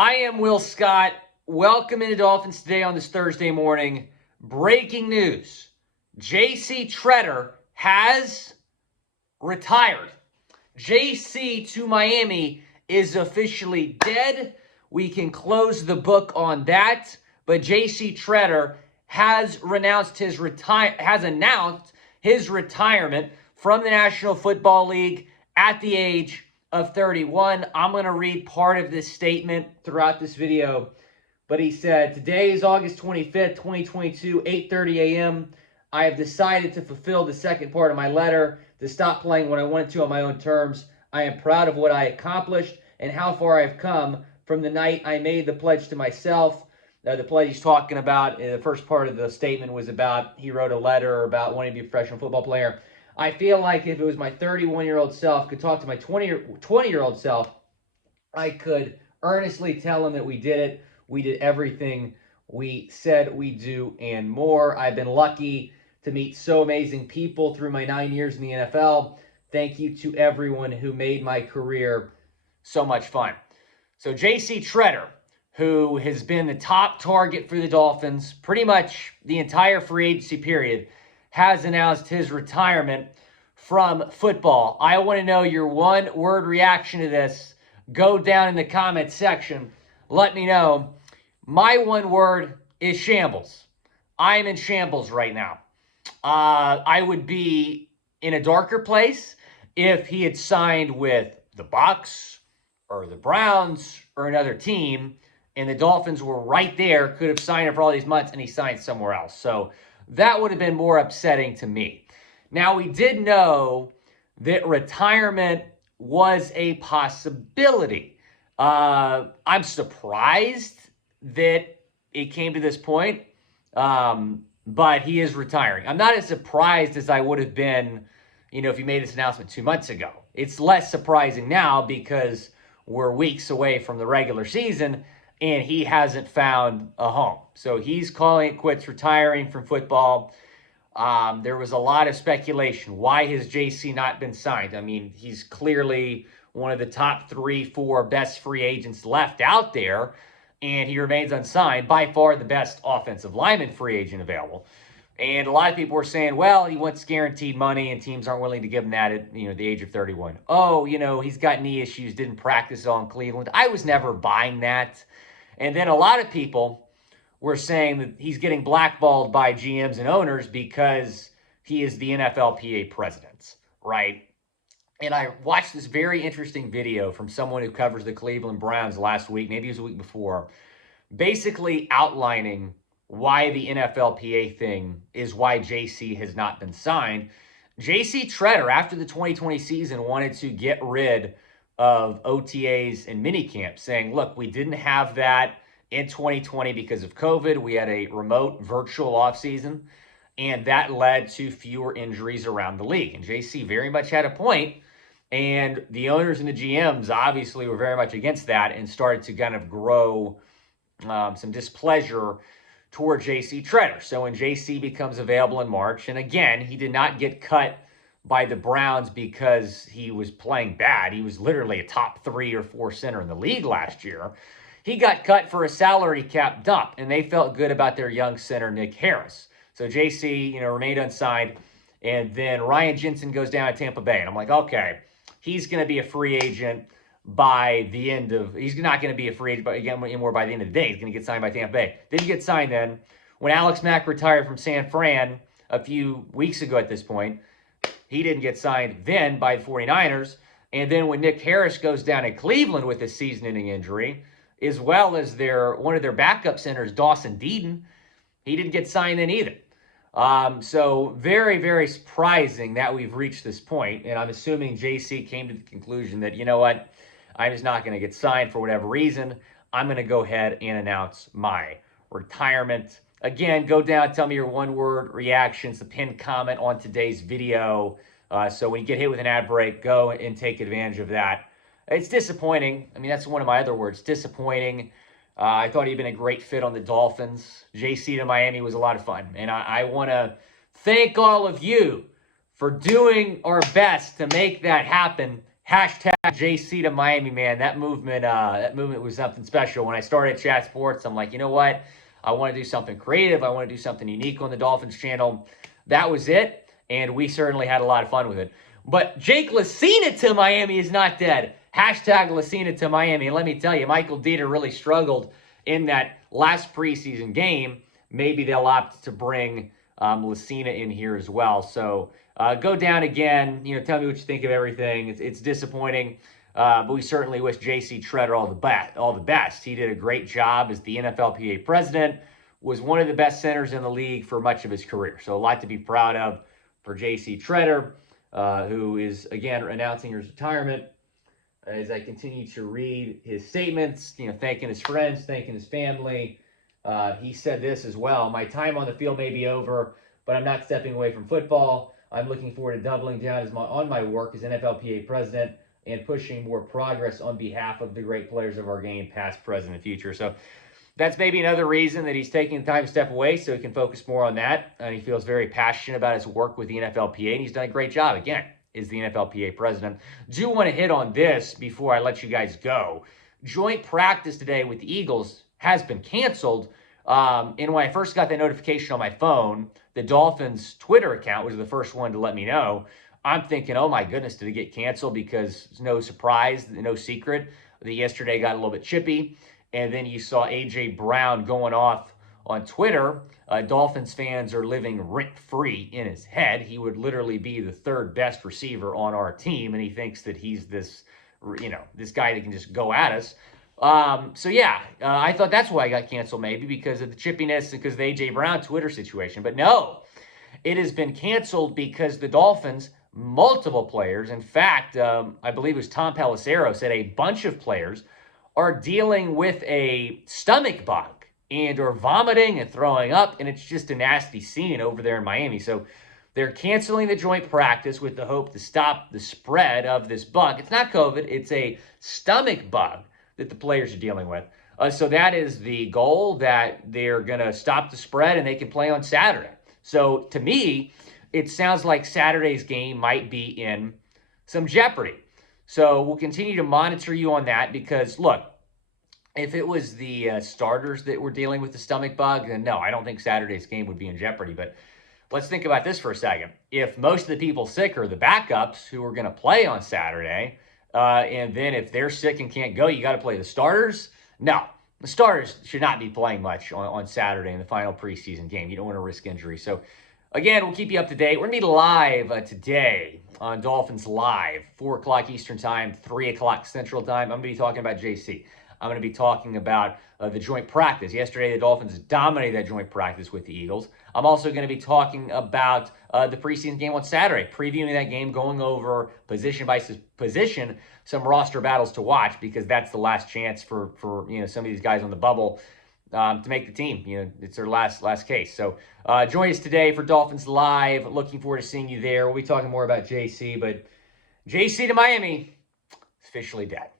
I am Will Scott. Welcome into Dolphins Today on this Thursday morning. Breaking news. JC Tretter has retired. JC to Miami is officially dead. We can close the book on that. But JC Tretter has announced his retirement from the National Football League at the age of 31. I'm going to read part of this statement throughout this video. But he said, today is August 25th, 2022, 8:30 a.m. I have decided to fulfill the second part of my letter, to stop playing when I wanted to on my own terms. I am proud of what I accomplished and how far I've come from the night I made the pledge to myself. The pledge he's talking about, the first part of the statement was about, he wrote a letter about wanting to be a professional football player. I feel like if it was my 31-year-old self could talk to my 20-year-old self, I could earnestly tell him that we did it. We did everything we said we do and more. I've been lucky to meet so amazing people through my 9 years in the NFL. Thank you to everyone who made my career so much fun. So JC Tretter, who has been the top target for the Dolphins pretty much the entire free agency period, has announced his retirement from football. I want to know your one-word reaction to this. Go down in the comments section. Let me know. My one word is shambles. I am in shambles right now. I would be in a darker place if he had signed with the Bucs or the Browns or another team, and the Dolphins were right there, could have signed him for all these months, and he signed somewhere else. So that would have been more upsetting to me. Now, we did know that retirement was a possibility. I'm surprised that it came to this point, but he is retiring. I'm not as surprised as I would have been, if he made this announcement 2 months ago. It's less surprising now because we're weeks away from the regular season, and he hasn't found a home. So he's calling it quits, retiring from football. There was a lot of speculation. Why has JC not been signed? I mean, he's clearly one of the top 3-4 best free agents left out there, and he remains unsigned. By far the best offensive lineman free agent available. And a lot of people were saying, well, he wants guaranteed money, and teams aren't willing to give him that at the age of 31. Oh, he's got knee issues, didn't practice all in Cleveland. I was never buying that. And then a lot of people were saying that he's getting blackballed by GMs and owners because he is the NFLPA president, right? And I watched this very interesting video from someone who covers the Cleveland Browns last week, maybe it was a week before, basically outlining why the NFLPA thing is why JC has not been signed. JC Tretter, after the 2020 season, wanted to get rid of OTAs and minicamps, saying, look, we didn't have that in 2020 because of COVID. We had a remote virtual offseason, and that led to fewer injuries around the league. And JC very much had a point, and the owners and the GMs obviously were very much against that and started to kind of grow some displeasure toward JC Tretter. So when JC becomes available in March, and again, he did not get cut by the Browns because he was playing bad. He was literally a top 3 or 4 center in the league last year. He got cut for a salary cap dump, and they felt good about their young center, Nick Harris. So JC, remained unsigned, and then Ryan Jensen goes down to Tampa Bay. And I'm like, okay, he's going to be a free agent by the end of, he's not going to be a free agent anymore by the end of the day. He's going to get signed by Tampa Bay. Didn't get signed then. When Alex Mack retired from San Fran a few weeks ago at this point, he didn't get signed then by the 49ers. And then when Nick Harris goes down in Cleveland with a season-ending injury, as well as one of their backup centers, Dawson Deaton, he didn't get signed then either. So very, very surprising that we've reached this point. And I'm assuming JC came to the conclusion that, you know what, I'm just not going to get signed for whatever reason. I'm going to go ahead and announce my retirement. Again, go down, tell me your one-word reactions, the pinned comment on today's video. So when you get hit with an ad break, go and take advantage of that. It's disappointing. I mean, that's one of my other words, disappointing. I thought he'd been a great fit on the Dolphins. JC to Miami was a lot of fun. And I want to thank all of you for doing our best to make that happen. Hashtag JC to Miami, man, that movement was something special. When I started Chat Sports, I'm like, you know what? I want to do something creative. I want to do something unique on the Dolphins channel. That was it, and we certainly had a lot of fun with it. But Jake Lucina to Miami is not dead. Hashtag Lucina to Miami. And let me tell you, Michael Dieter really struggled in that last preseason game. Maybe they'll opt to bring Lucina in here as well. So go down again. Tell me what you think of everything. It's disappointing, but we certainly wish JC Tretter all the best. He did a great job as the NFLPA president. Was one of the best centers in the league for much of his career. So a lot to be proud of for JC Tretter, who is again announcing his retirement. As I continue to read his statements, thanking his friends, thanking his family. He said this as well: my time on the field may be over, but I'm not stepping away from football. I'm looking forward to doubling down on my work as NFLPA president and pushing more progress on behalf of the great players of our game, past, present, and future. So that's maybe another reason that he's taking the time to step away so he can focus more on that. And he feels very passionate about his work with the NFLPA, and he's done a great job, again, as the NFLPA president. Do want to hit on this before I let you guys go. Joint practice today with the Eagles has been canceled. And when I first got that notification on my phone, the Dolphins Twitter account was the first one to let me know. I'm thinking, oh my goodness, did it get canceled? Because it's no surprise, no secret that yesterday got a little bit chippy. And then you saw A.J. Brown going off on Twitter. Dolphins fans are living rent-free in his head. He would literally be the third best receiver on our team, and he thinks that he's this guy that can just go at us. I thought that's why I got canceled, maybe because of the chippiness and because of the A.J. Brown Twitter situation. But no, it has been canceled because the Dolphins, multiple players, in fact, I believe it was Tom Pelissero said a bunch of players are dealing with a stomach bug and are vomiting and throwing up, and it's just a nasty scene over there in Miami. So they're canceling the joint practice with the hope to stop the spread of this bug. It's not COVID, it's a stomach bug that the players are dealing with. So that is the goal, that they're going to stop the spread and they can play on Saturday. So to me, it sounds like Saturday's game might be in some jeopardy. So we'll continue to monitor you on that because, look, if it was the starters that were dealing with the stomach bug, then no, I don't think Saturday's game would be in jeopardy. But let's think about this for a second. If most of the people sick are the backups who are going to play on Saturday, and then if they're sick and can't go, you got to play the starters? No, the starters should not be playing much on Saturday in the final preseason game. You don't want to risk injury. So, again, we'll keep you up to date. We're going to be live today on Dolphins Live, 4 o'clock Eastern Time, 3 o'clock Central Time. I'm going to be talking about JC. I'm going to be talking about the joint practice. Yesterday, the Dolphins dominated that joint practice with the Eagles. I'm also going to be talking about the preseason game on Saturday, previewing that game, going over position by position, some roster battles to watch, because that's the last chance for some of these guys on the bubble to make the team. It's their last case. So join us today for Dolphins Live. Looking forward to seeing you there. We'll be talking more about JC, but JC to Miami is officially dead.